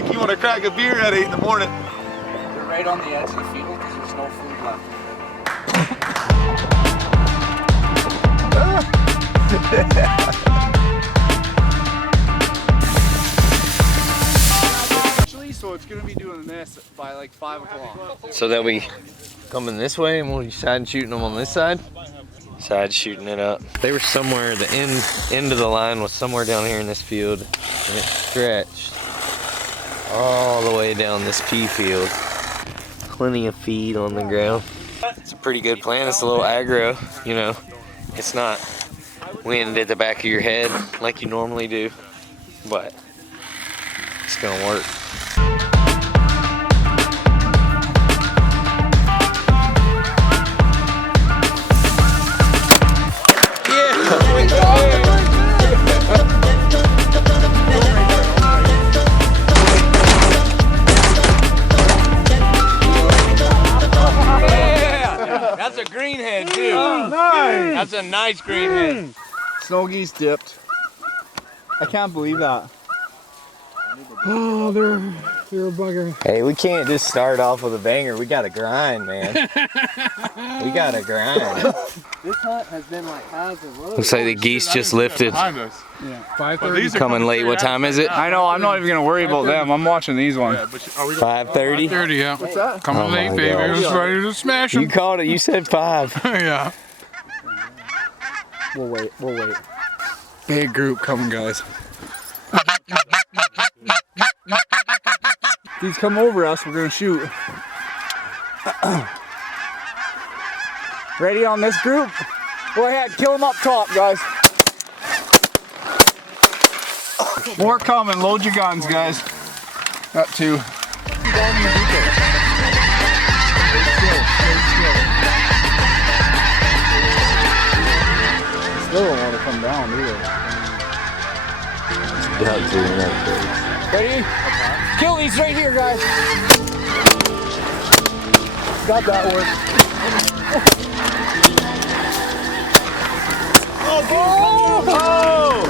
like you want to crack a beer at 8 in the morning. They're right on the edge of the field because there's no food left. So it's gonna be doing this by like 5 o'clock. So they'll be coming this way and we'll be side shooting them on this side? Side shooting it up. They were somewhere, the end of the line was somewhere down here in this field and it stretched all the way down this pea field. Plenty of feed on the ground. It's a pretty good plan. It's a little aggro, you know. It's not wind at the back of your head like you normally do, but it's gonna work. That's a greenhead too. Nice. That's a nice greenhead. Snow geese dipped. I can't believe that. Oh, they're a bugger. Hey, we can't just start off with a banger. We gotta grind, man. We gotta grind. This hunt has been like highs and lows. Looks like the geese just lifted. Yeah, 5:30. Coming late. What time is it? I know. I'm not even gonna worry about them. I'm watching these ones. 5:30. 5:30, yeah. What's that? Coming Oh late, my baby. gosh. Just ready to smash You them. called it. You said 5. Yeah. We'll wait. We'll wait. Big group coming, guys. These come over us, we're gonna shoot. Ready on this group? Go ahead, kill them up top, guys. More coming, load your guns, guys. Got 2. Still don't want to come down either. Ready? Kill these right here, guys. Got that one. Oh!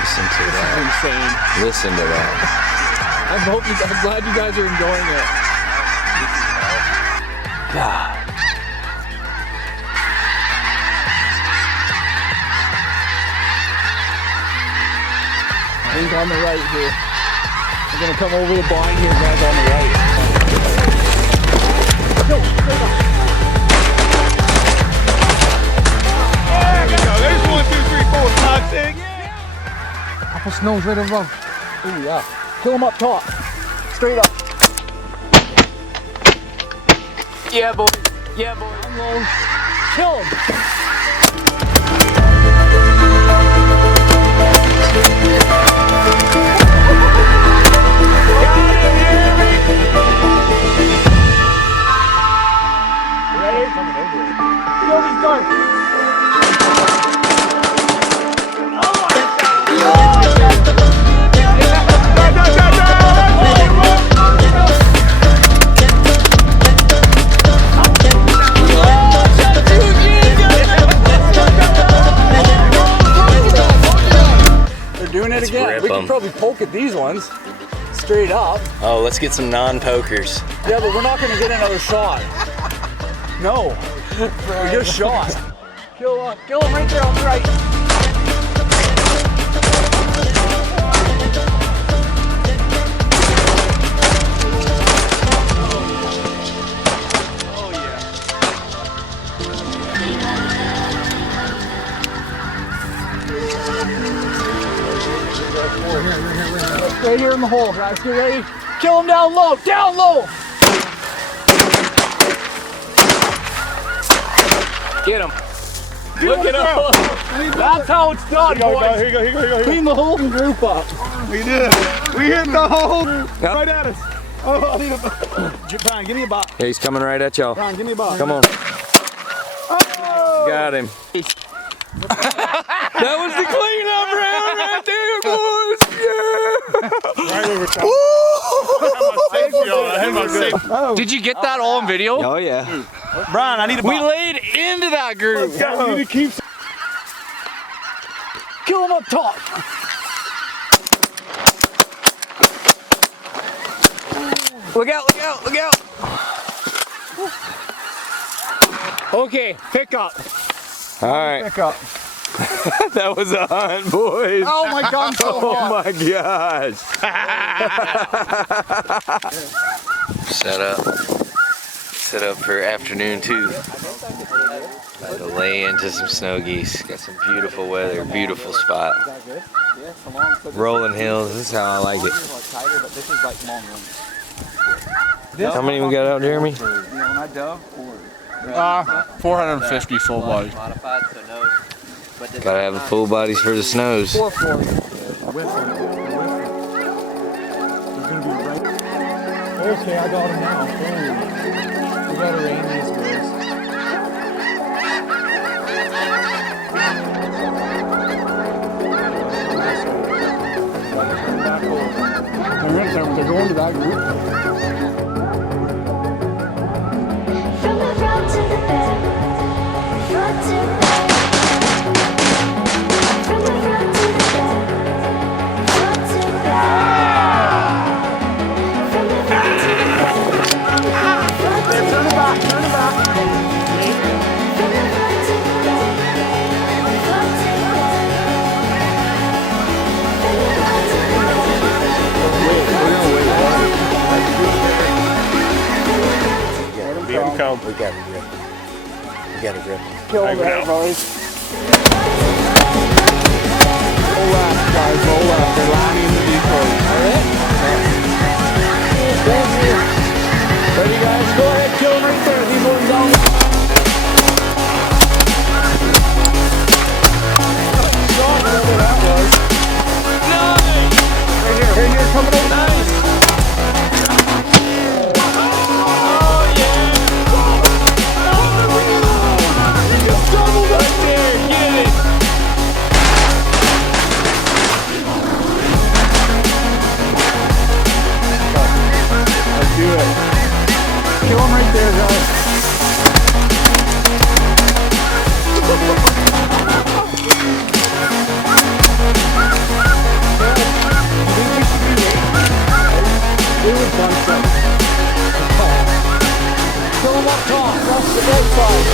Listen to that. Insane. Listen to that. I'm glad you guys are enjoying it. God. I think on the right here. I'm gonna come over the blind here, guys, on the right. Go, straight up. There we go. There's 1, 2, 3, 4, toxic. Apple snow's right above. Ooh, yeah. Kill them up top. Straight up. Yeah, boy. Yeah, boy. Unload. Kill them. Ready? Coming over it. Kill these guys. Doing it again. We can probably poke at these ones straight up. Oh, let's get some non-pokers. Yeah, but we're not going to get another shot. No, we just shot. Kill him right there on the right. Oh yeah. Right here in the hole, guys. Get ready. Kill him down low. Down low. Get him. Look at him. That's how it's done, boys. Here you go. Clean the whole group up. We did. We hit the hole right at us. Oh, I need a Brian, give me a box. Yeah, he's coming right at y'all. Brian, give me a box. Come on. Oh! Got him. That was the cleanup round right there, boys. Yeah. Right over top. Did you get that all on video? Oh yeah. Brian, I need a box. We laid into that group. You need to keep. Kill him up top. Look out, look out, look out. Okay, pick up. All right. Pick up. That was a hunt, boys. Oh my God, I'm so Oh hot. my gosh. Set up for afternoon 2. About to lay into some snow geese. Got some beautiful weather, beautiful spot. Rolling hills, this is how I like it. How many we got out, Jeremy? 450 full body. Gotta have the full bodies for the snows. Okay, I got him now. Boom. We gotta rain these boys. They're going to that group. From the front to the back, front to back. From the front to the back, front to back. From the front to the back, front to Turn it back, turn it back. From the front to the back, front to back. From the front to the back. Beat him come. We got it, Rick. We got it, Rick. Kill them there, boys. Go left, guys, go left. They're lining the decoy. Alright? Ready, guys? Go ahead, kill them right there. Leave one down. Whatever that was. Nice! Right here, coming over. Nice! Kill him right there, guys. Kill him up top. That's the right side.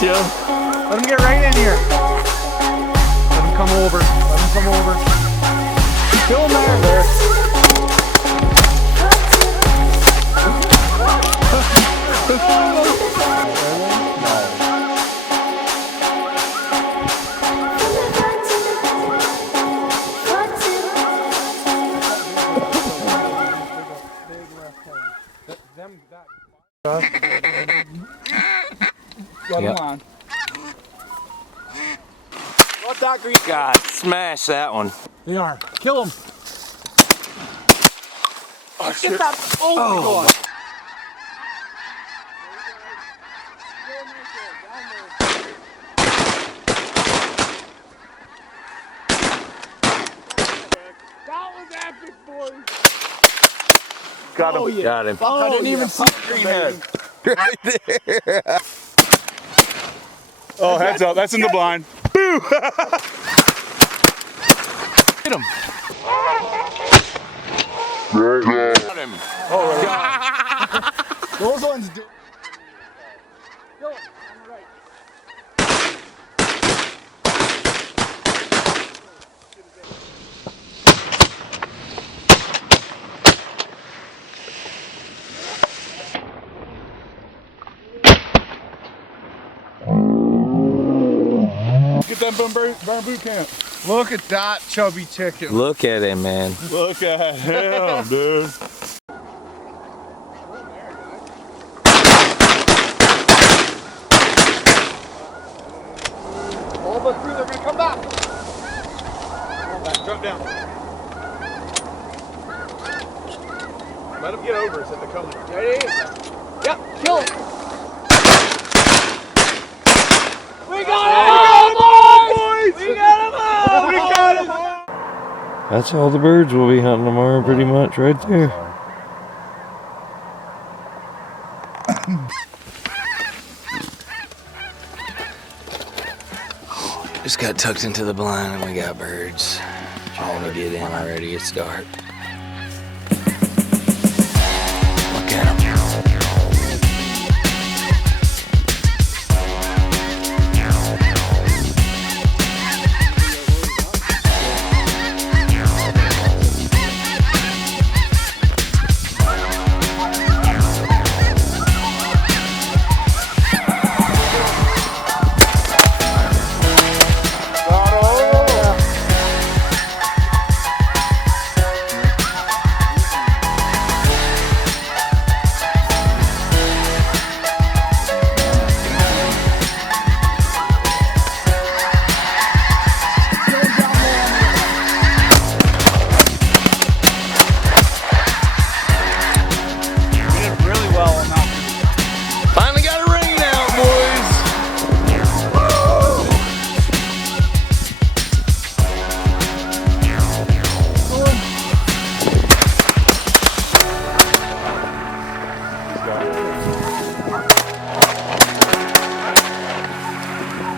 Show. Let him get right in here. Let him come over. Let him come over. Kill him there. Got him on. stock green. God, smash that one. They are. Kill them. Oh, shit. Oh, my God. That was epic, boys. Got him. Oh, yeah. Got him. I didn't even see the green head. Right there. Oh, heads up. That's in the blind. Boo! Hit him. Got him. Oh, those ones do. Kill him on the right. Get them burn boot camp. Look at that chubby chicken. Look at him, man. Look at him, dude. All but through, they're gonna come back. Come back, jump down. Let them get over us if they're coming. Ready? Yep, kill him. We got him, boys! We got him all! We got him all! That's all the birds we'll be hunting tomorrow, pretty much, right there. Just got tucked into the blind and we got birds trying to get in already. It's dark. Look at them. Finally got a rain out, boys.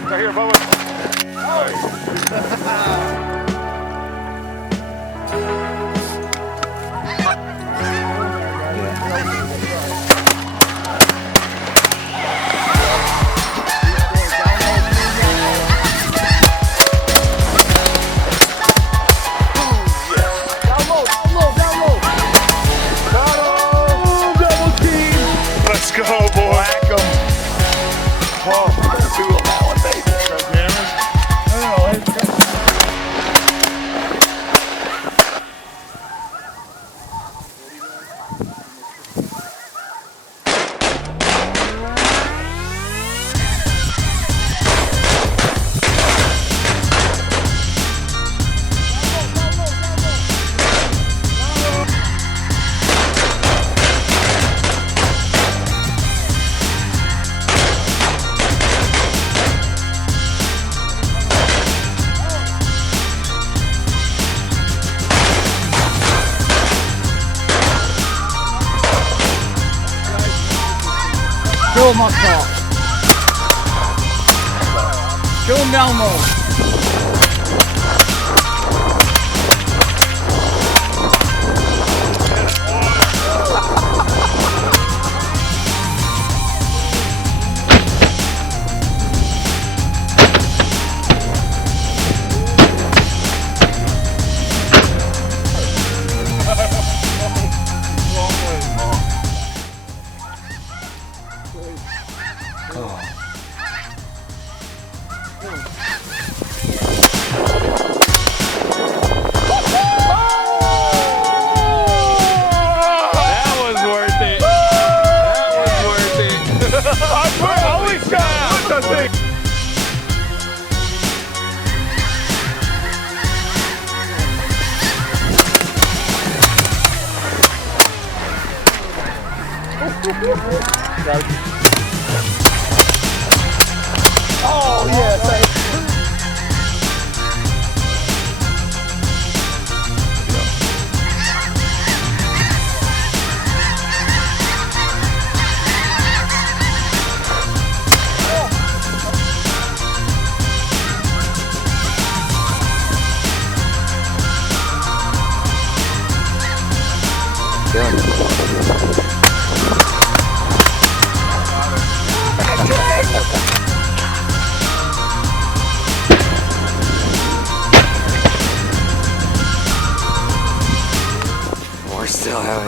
Right here, Bubba. Let's go, boy. Whack 'em. Oh, two on that one, baby. Kill him up top. Kill him down low.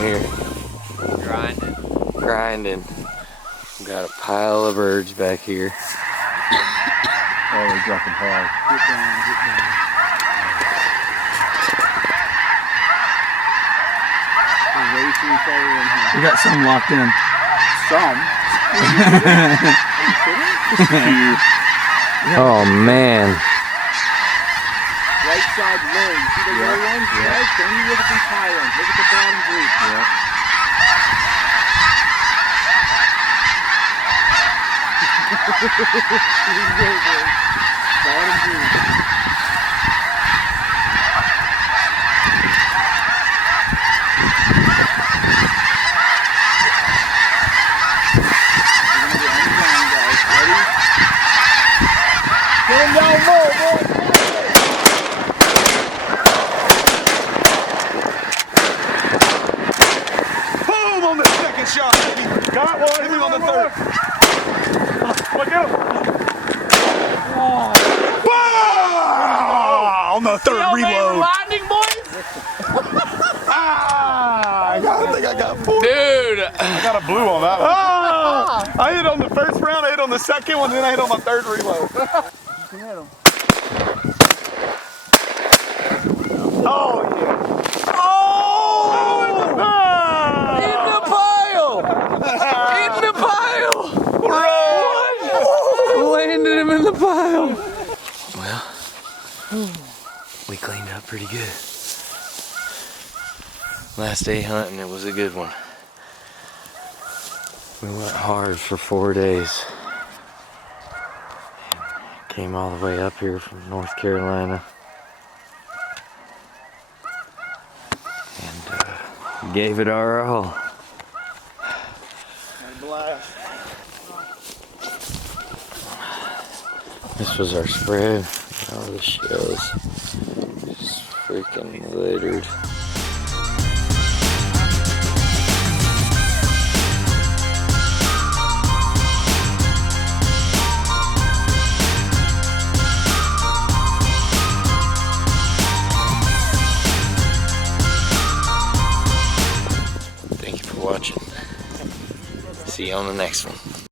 here. Grinding. We got a pile of birds back here. Oh, they're dropping hard. Get down. We're racing each other in here. We got some locked in. Some? Oh man. Right side low. You see the low ones? Right? Don't you look at these high ones. Look at the bottom group. Yeah. Bottom group. Get him down low, boy! Boom on the second shot, baby. Got one. Hit me on the third. Look at him. Oh, on the third reload. Landing, boys. I think I got four. Dude! I got a blue on that one. Oh, I hit on the first round, I hit on the second one, then I hit on my third reload. You can hit him. Oh, yeah. In the pile! In the pile! Landed him in the pile. Well, we cleaned up pretty good. Last day hunting, it was a good one. We went hard for 4 days. Came all the way up here from North Carolina. And gave it our all. This was our spread. All the shells just freaking littered. Thank you for watching. See you on the next one.